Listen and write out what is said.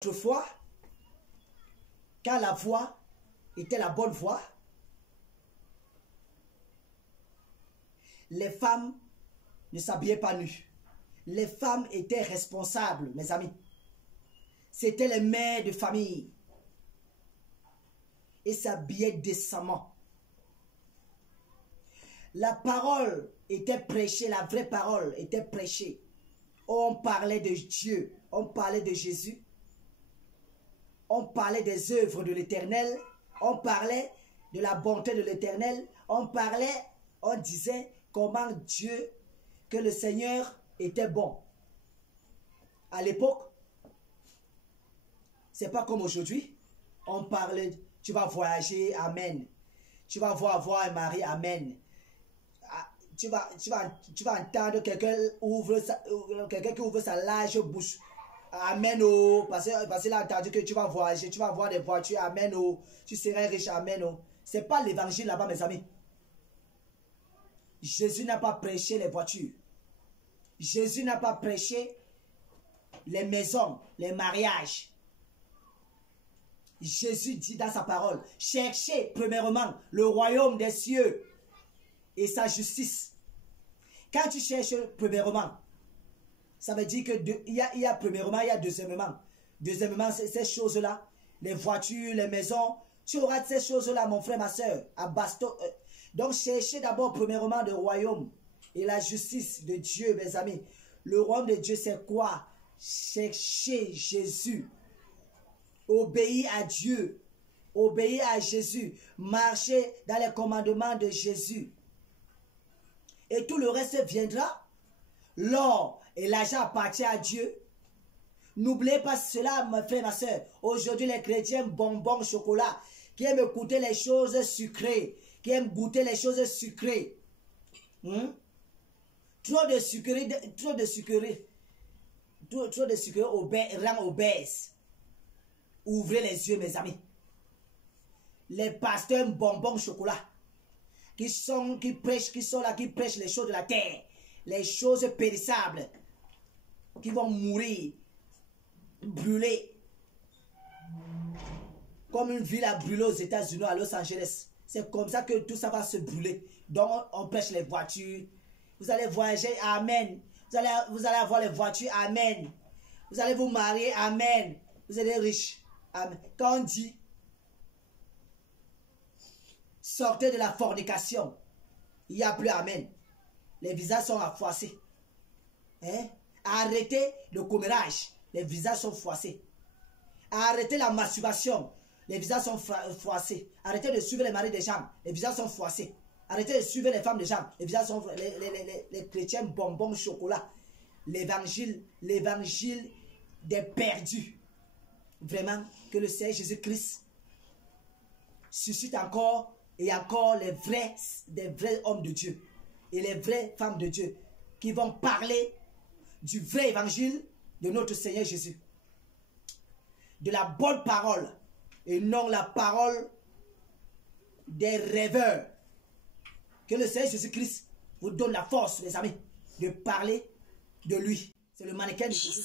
Autrefois, quand la voix était la bonne voix, les femmes ne s'habillaient pas nues. Les femmes étaient responsables, mes amis. C'était les mères de famille. Et s'habillaient décemment. La parole était prêchée, la vraie parole était prêchée. On parlait de Dieu, on parlait de Jésus. On parlait des œuvres de l'Éternel, on parlait de la bonté de l'Éternel, on disait comment Dieu, que le Seigneur était bon. À l'époque, c'est pas comme aujourd'hui. On parlait, tu vas voyager, amen. Tu vas voir un mari, amen. Tu vas entendre quelqu'un qui ouvre sa large bouche. Amen, oh, parce qu'il a entendu que tu vas voyager, tu vas voir des voitures, amen, oh, tu seras riche, amen, oh. C'est pas l'évangile là-bas, mes amis. Jésus n'a pas prêché les voitures. Jésus n'a pas prêché les maisons, les mariages. Jésus dit dans sa parole, cherchez premièrement le royaume des cieux et sa justice. Quand tu cherches premièrement, ça veut dire qu'il y a premièrement, il y a deuxièmement. Deuxièmement, ces choses-là, les voitures, les maisons, tu auras ces choses-là, mon frère, ma soeur, à Basto. Donc, cherchez d'abord premièrement le royaume et la justice de Dieu, mes amis. Le royaume de Dieu, c'est quoi? Chercher Jésus. Obéir à Dieu. Obéir à Jésus. Marcher dans les commandements de Jésus. Et tout le reste viendra. L'or et l'argent appartient à Dieu. N'oubliez pas cela, mon frère, ma soeur. Aujourd'hui, les chrétiens bonbons, chocolat, qui aiment goûter les choses sucrées, qui aiment goûter les choses sucrées. Trop de sucreries rend obèse. Ouvrez les yeux, mes amis. Les pasteurs bonbons, chocolat, qui prêchent les choses de la terre. Les choses périssables qui vont mourir, brûler. Comme une ville a brûlé aux États-Unis, à Los Angeles. C'est comme ça que tout ça va se brûler. Donc on prêche les voitures. Vous allez voyager, amen. Vous allez avoir les voitures, amen. Vous allez vous marier, amen. Vous allez riches, amen. Quand on dit, sortez de la fornication, il n'y a plus amen. Les visages sont froissés. Arrêtez le commérage. Les visages sont froissés. Arrêtez la masturbation. Les visages sont froissés. Arrêtez de suivre les maris des gens. Les visages sont froissés. Arrêtez de suivre les femmes des gens. Les visages sont les chrétiens bonbons chocolat. L'évangile des perdus. Vraiment, que le Seigneur Jésus-Christ suscite encore et encore des vrais hommes de Dieu. Et les vraies femmes de Dieu qui vont parler du vrai évangile de notre Seigneur Jésus. De la bonne parole et non la parole des rêveurs. Que le Seigneur Jésus-Christ vous donne la force, mes amis, de parler de lui. C'est le mannequin de Jésus.